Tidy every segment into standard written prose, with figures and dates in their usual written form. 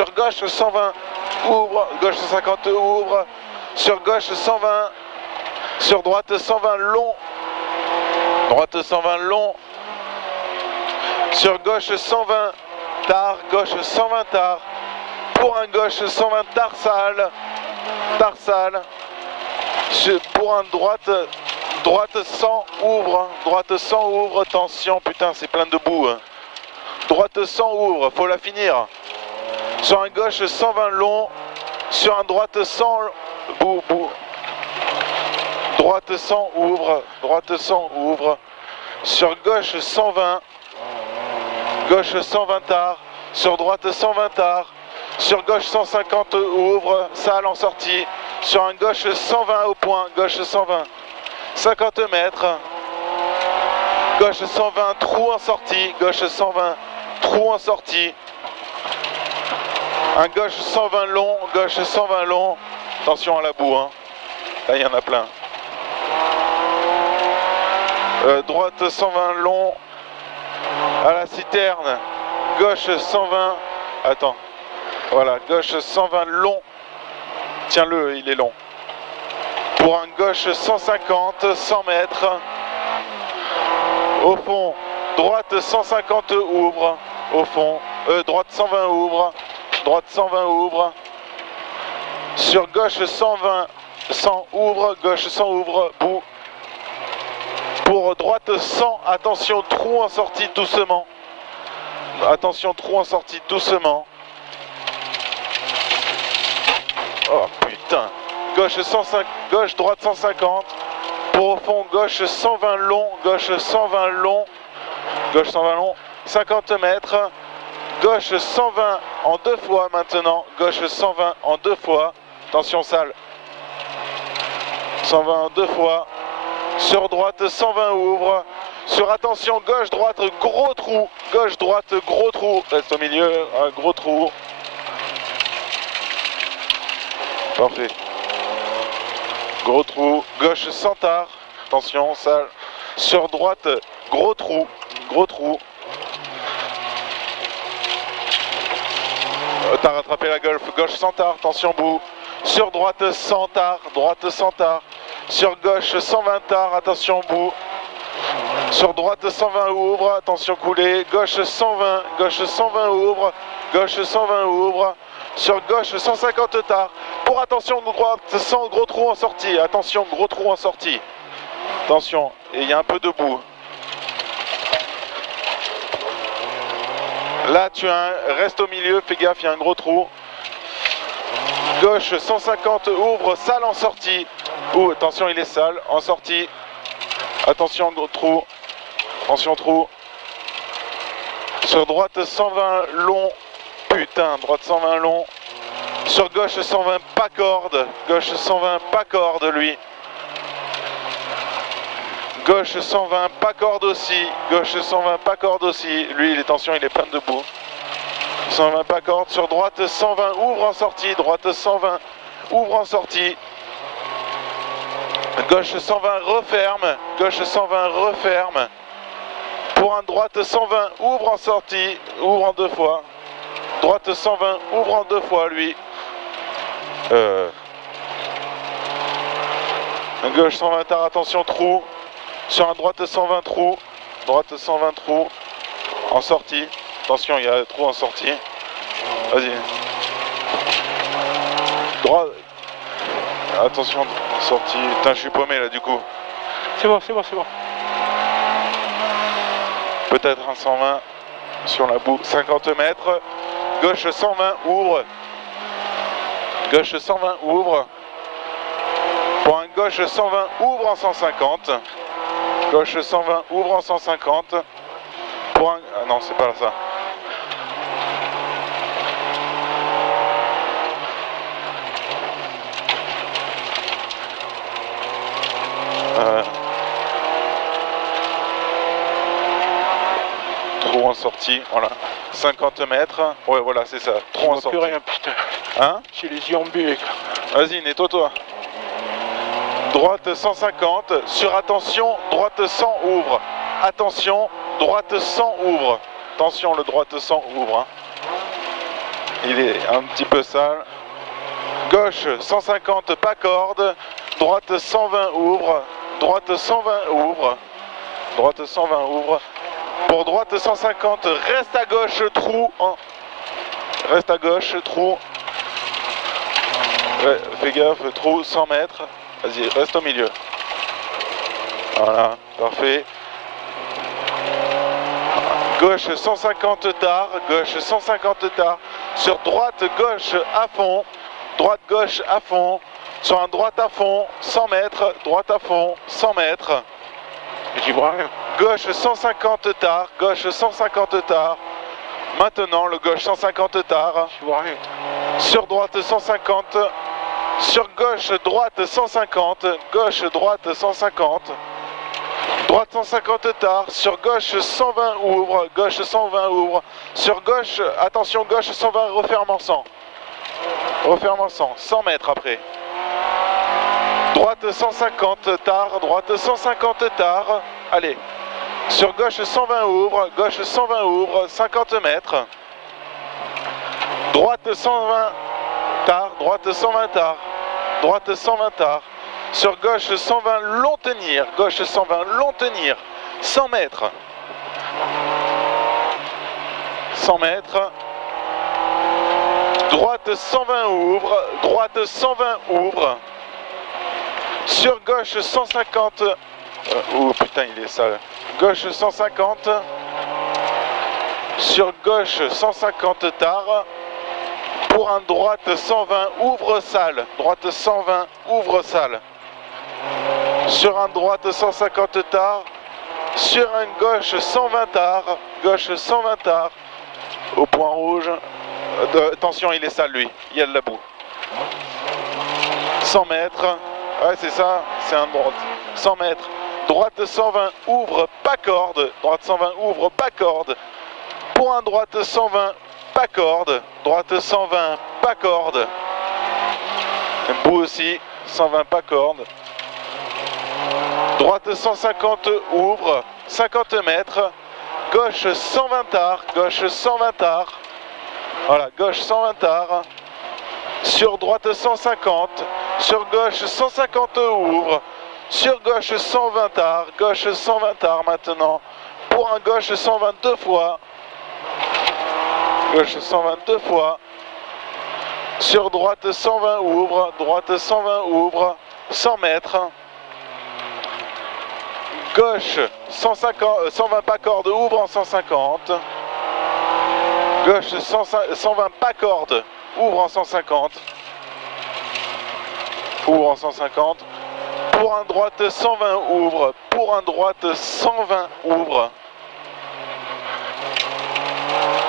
Sur gauche 120, ouvre. Gauche 150, ouvre. Sur gauche 120. Sur droite 120, long. Droite 120, long. Sur gauche 120, tard. Gauche 120, tard. Pour un gauche 120, tarsal. Tarsal. Pour un droite, droite 100, ouvre. Droite 100, ouvre. Tension, putain, c'est plein de boue. Droite 100, ouvre. Faut la finir. Sur un gauche 120, long. Sur un droite 100, bout. Droite 100, ouvre. Droite 100, ouvre. Sur gauche 120. Gauche 120, tard. Sur droite 120, tard. Sur gauche 150, ouvre. Salle en sortie. Sur un gauche 120 au point. Gauche 120. 50 mètres. Gauche 120, trou en sortie. Gauche 120, trou en sortie. Un gauche 120 long. Gauche 120 long. Attention à la boue, hein. Là, il y en a plein. Droite 120 long. À la citerne. Gauche 120. Attends. Voilà, gauche 120 long. Tiens-le, il est long. Pour un gauche 150, 100 mètres. Au fond, droite 150, ouvre. Au fond, droite 120, ouvre. Droite 120, ouvre. Sur gauche 120, 100, ouvre. Gauche 100, ouvre. Bout. Pour droite 100, attention, trou en sortie doucement. Attention, trou en sortie doucement. Oh putain. Gauche 105, gauche, droite 150. Pour au fond, gauche 120 long. Gauche 120 long. Gauche 120 long. 50 mètres. Gauche 120 en deux fois maintenant. Gauche 120 en deux fois. Attention, salle. 120 en deux fois. Sur droite 120, ouvre. Sur attention, gauche, droite, gros trou. Gauche, droite, gros trou. Reste au milieu, un gros trou. Parfait. Gros trou. Gauche sans tard. Attention, salle. Sur droite, gros trou. Gros trou. T'as rattrapé la golf. Gauche sans tard. Attention, bout. Sur droite, sans tard. Droite sans tard. Sur gauche, 120 tard. Attention, bout. Sur droite 120, ouvre, attention coulée, gauche 120, gauche 120, ouvre, gauche 120, ouvre, sur gauche 150 tard, pour attention droite 100, gros trou en sortie, attention gros trou en sortie, attention, et il y a un peu de boue. Là tu as un, reste au milieu, fais gaffe, il y a un gros trou. Gauche 150, ouvre, salle en sortie, ou attention il est sale, en sortie. Attention, gros trou. Attention, trou. Sur droite, 120 long. Putain, droite 120 long. Sur gauche, 120 pas corde. Gauche 120 pas corde, lui. Gauche 120 pas corde aussi. Gauche 120 pas corde aussi. Lui, les tensions, il est plein de boue. 120 pas corde. Sur droite, 120 ouvre en sortie. Droite 120 ouvre en sortie. Gauche 120 referme, gauche 120 referme. Pour un droite 120 ouvre en sortie, ouvre en deux fois. Droite 120 ouvre en deux fois lui. Gauche 120 tard, attention trou. Sur un droite 120 trou. Droite 120 trou. En sortie. Attention, il y a trou en sortie. Vas-y. Droite. Attention, sortie. Putain, je suis paumé là du coup. C'est bon, c'est bon, c'est bon. Peut-être un 120 sur la boue. 50 mètres. Gauche 120, ouvre. Gauche 120, ouvre. Pour un gauche 120, ouvre en 150. Gauche 120, ouvre en 150. Pour un... Ah non, c'est pas ça. Trou en sortie, voilà. 50 mètres. Ouais, voilà, c'est ça. Trou en sortie. Plus rien, putain. Hein? J'ai les yeux embués. Vas-y, nettoie-toi. Droite 150. Sur attention, droite 100 ouvre. Attention, droite 100 ouvre. Attention, le droite 100 ouvre. Hein. Il est un petit peu sale. Gauche 150 pas corde. Droite 120 ouvre. Droite 120 ouvre. Droite 120 ouvre. Pour droite 150, reste à gauche, trou. Reste à gauche, trou. Ouais, fais gaffe, trou, 100 mètres. Vas-y, reste au milieu. Voilà, parfait. Gauche 150 tard, gauche 150 tard. Sur droite, gauche à fond. Droite, gauche à fond. Sur un droite à fond, 100 mètres. Droite à fond, 100 mètres. J'y vois rien. Gauche 150 tard, gauche 150 tard. Maintenant le gauche 150 tard. J'y vois rien. Sur droite 150. Sur gauche droite 150. Gauche droite 150. Droite 150 tard. Sur gauche 120 ouvre. Gauche 120 ouvre. Sur gauche, attention gauche 120 referme en 100. Referme en 100. 100 mètres après. Droite 150 tard. Droite 150 tard. Allez. Sur gauche 120 ouvre, gauche 120 ouvre, 50 mètres. Droite 120 tard, droite 120 tard, droite 120 tard. Sur gauche 120 long tenir, gauche 120 long tenir, 100 mètres. 100 mètres. Droite 120 ouvre, droite 120 ouvre. Sur gauche 150. Oh putain, il est sale. Gauche 150. Sur gauche 150 tard. Pour un droite 120 ouvre salle. Droite 120 ouvre salle. Sur un droite 150 tard. Sur un gauche 120 tard. Gauche 120 tard. Au point rouge. Attention, il est sale lui. Il y a de la boue. 100 mètres. Ouais, c'est ça. C'est un droite. 100 mètres. Droite 120 ouvre pas corde. Droite 120 ouvre pas corde. Pour un droite 120 pas corde. Droite 120 pas corde. Bout aussi. 120 pas corde. Droite 150 ouvre. 50 mètres. Gauche 120 tard. Gauche 120 tard. Voilà, gauche 120 tard. Sur droite 150. Sur gauche 150 ouvre. Sur gauche 120 tard, gauche 120 tard maintenant. Pour un gauche 122 fois. Gauche 122 fois. Sur droite 120 ouvre, droite 120 ouvre, 100 mètres. Gauche 120 pas corde ouvre en 150. Gauche 120 pas corde ouvre en 150. Ouvre en 150. Pour un droite 120 ouvre, pour un droite 120 ouvre.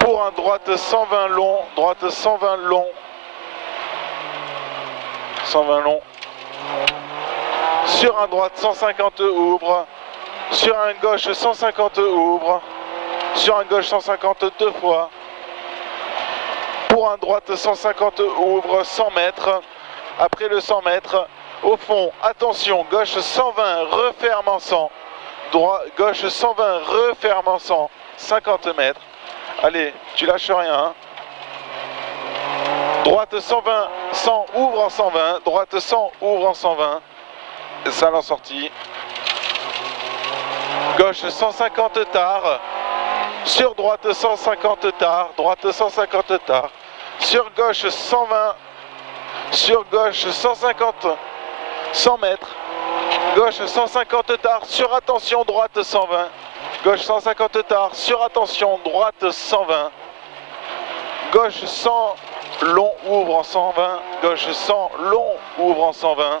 Pour un droite 120 long, droite 120 long. 120 long. Sur un droite 150 ouvre. Sur un gauche 150 ouvre. Sur un gauche 150 deux fois. Pour un droite 150 ouvre 100 mètres. Après le 100 mètres. Au fond, attention, gauche 120, referme en 100. Gauche 120, referme en 100. 50 mètres. Allez, tu lâches rien. Hein. Droite 120, 100, ouvre en 120. Droite 100, ouvre en 120. Salle en sortie. Gauche 150 tard. Sur droite 150 tard. Droite 150 tard. Sur gauche 120. Sur gauche 150. 100 mètres. Gauche 150 tard. Sur attention, droite 120. Gauche 150 tard. Sur attention, droite 120. Gauche 100 long, ouvre en 120. Gauche 100 long, ouvre en 120.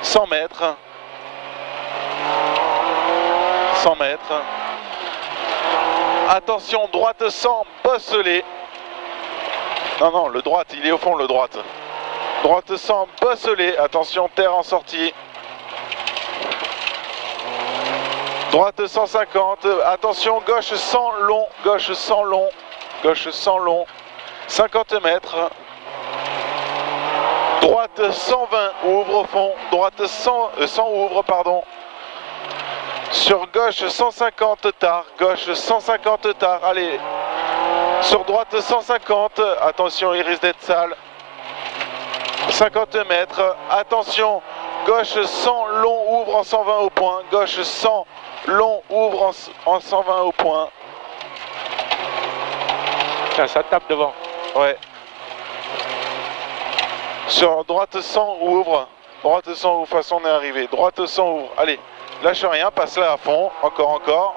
100 mètres. 100 mètres. Attention, droite 100, bosselé. Non, non, le droite, il est au fond, le droite. Droite 100, bosselé. Attention, terre en sortie. Droite 150. Attention, gauche 100 long. Gauche 100 long. Gauche 100 long. 50 mètres. Droite 120, ouvre au fond. Droite 100 ouvre, pardon. Sur gauche 150 tard. Gauche 150 tard. Allez. Sur droite 150, attention, il risque d'être sale. 50 mètres, attention, gauche 100, long, ouvre en 120 au point. Gauche 100, long, ouvre en 120 au point. Putain, ça tape devant. Ouais. Sur droite 100, ouvre. Droite 100, ouvre, de toute façon on est arrivé. Droite 100, ouvre. Allez, lâche rien, passe là à fond. Encore.